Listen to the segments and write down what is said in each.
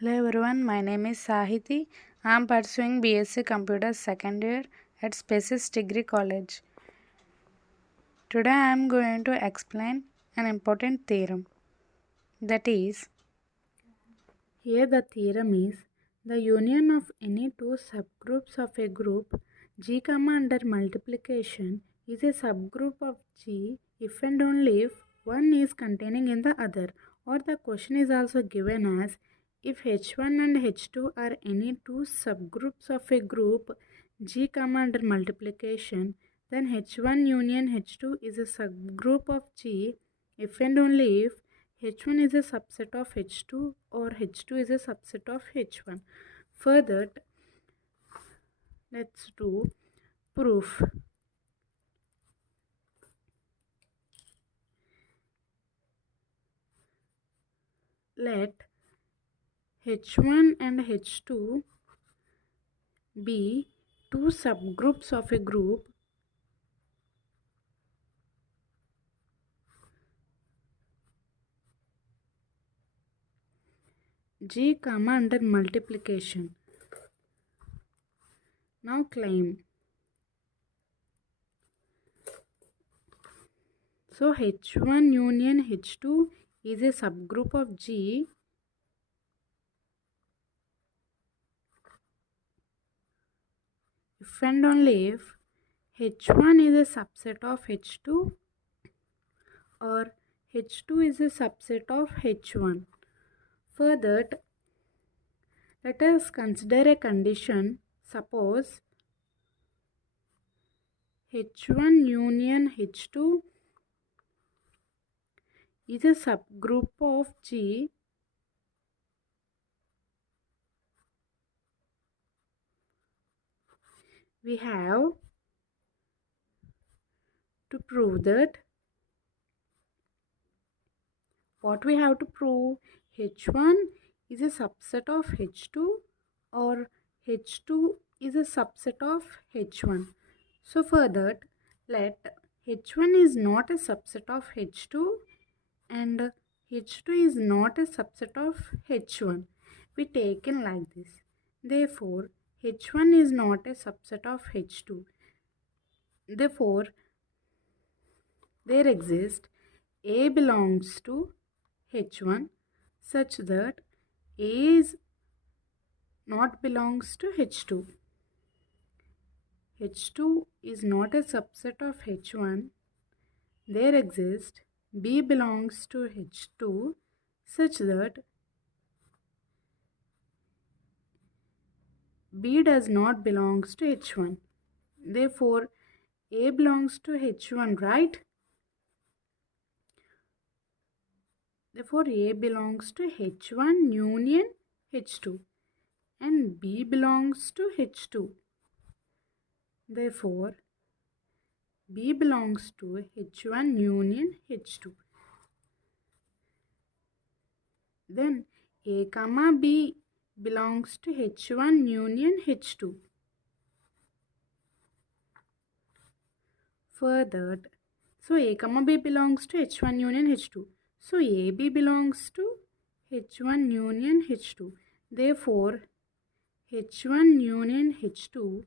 Hello everyone, my name is Sahithi. I am pursuing BSc Computer second year at Spaces Degree College. Today I am going to explain an important theorem. That is, here the theorem is the union of any two subgroups of a group G under multiplication is a subgroup of G if and only if one is containing in the other, or the question is also given as if H1 and H2 are any two subgroups of a group G under multiplication, then H1 union H2 is a subgroup of G if and only if H1 is a subset of H2 or H2 is a subset of H1. Further, let's do proof. Let H1 and H2 be two subgroups of a group G under multiplication. Now claim. So H1 union H2 is a subgroup of G if and only if H1 is a subset of H2 or H2 is a subset of H1. Further, let us consider a condition. Suppose H1 union H2 is a subgroup of G we have to prove that what we have to prove, H1 is a subset of H2 or H2 is a subset of H1. So for that, let H1 is not a subset of H2 and H2 is not a subset of H1. We taken like this. Therefore, H1 is not a subset of H2. Therefore, there exists A belongs to H1 such that A is not belongs to H2. H2 is not a subset of H1. There exists B belongs to H2 such that B does not belongs to H1. Therefore, A belongs to H1, right? Therefore, A belongs to H1 union H2 and B belongs to H2. Therefore, B belongs to H1 union H2. Then A comma B belongs to H1 union H2. Further, so A comma B belongs to H1 union H2. So AB belongs to H1 union H2. Therefore, H1 union H2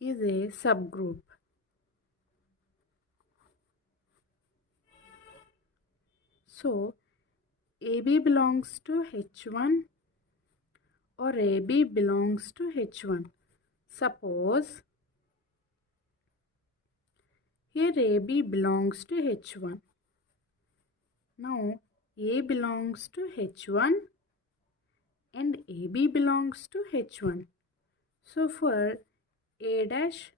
is a subgroup. So AB belongs to H1 or AB belongs to H1. Suppose here AB belongs to H1. Now A belongs to H1 and AB belongs to H1. So for A dash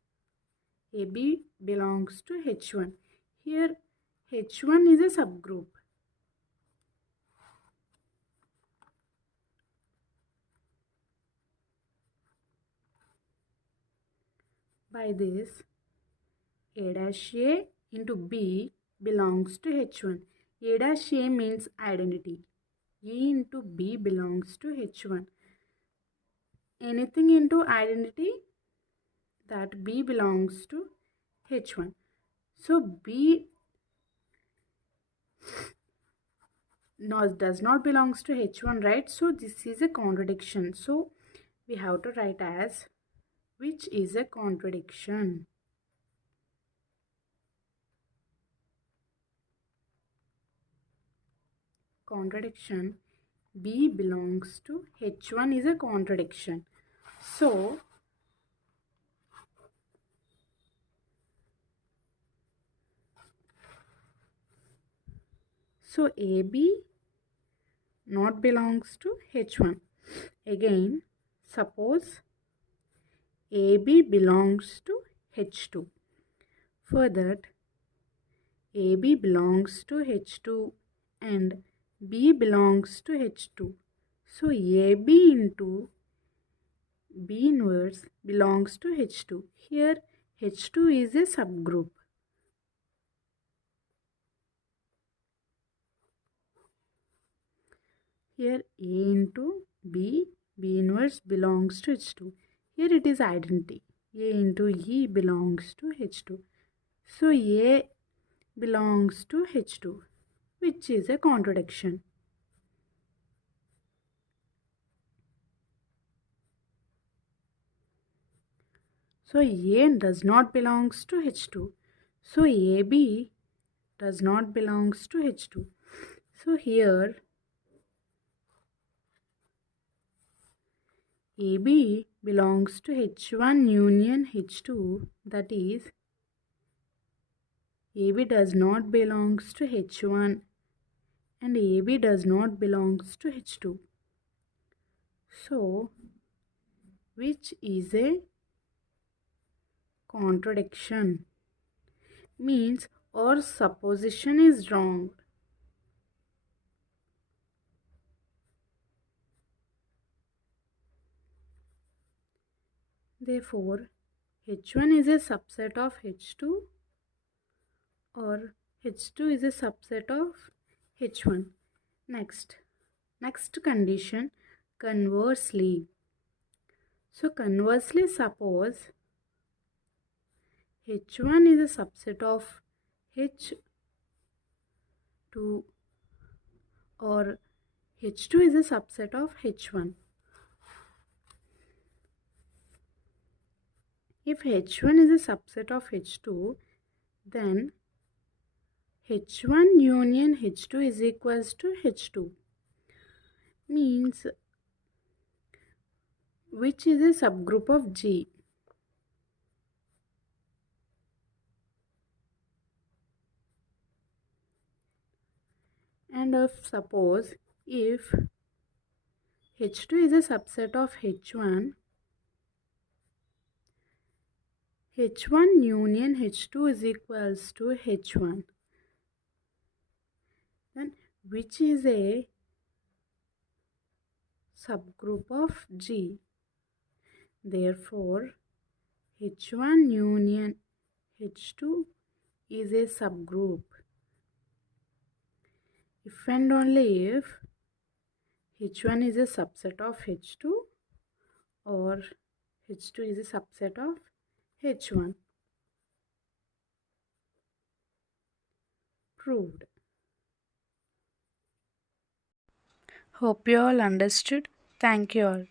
AB belongs to H1. Here H1 is a subgroup. By this, A dash A into B belongs to H1. A dash A means identity. A into B belongs to H1. Anything into identity, that B belongs to H1. So B, no, does not belongs to H1, right? So this is a contradiction. So we have to write as which is a contradiction. Contradiction. B belongs to H1 is a contradiction. So AB not belongs to H1. Again, suppose AB belongs to H2. For that, AB belongs to H2 and B belongs to H2. So AB into B inverse belongs to H2. Here H2 is a subgroup. Here A into B inverse belongs to H2. Here it is identity. A into E belongs to H2. So A belongs to H2, which is a contradiction. So A does not belongs to H2. So AB does not belongs to H2. So here AB belongs to H1 union H2, that is AB does not belongs to H1 and AB does not belongs to H2. So which is a contradiction? Means our supposition is wrong. Therefore, H1 is a subset of H2 or H2 is a subset of H1. Next condition, conversely. So conversely, suppose H1 is a subset of H2 or H2 is a subset of H1. If H1 is a subset of H2, then H1 union H2 is equals to H2. Means which is a subgroup of G. And suppose if H2 is a subset of H1, H1 union H2 is equals to H1. Then which is a subgroup of G. Therefore, H1 union H2 is a subgroup. If and only if H1 is a subset of H2 or H2 is a subset of H1. Proved. Hope you all understood. Thank you all.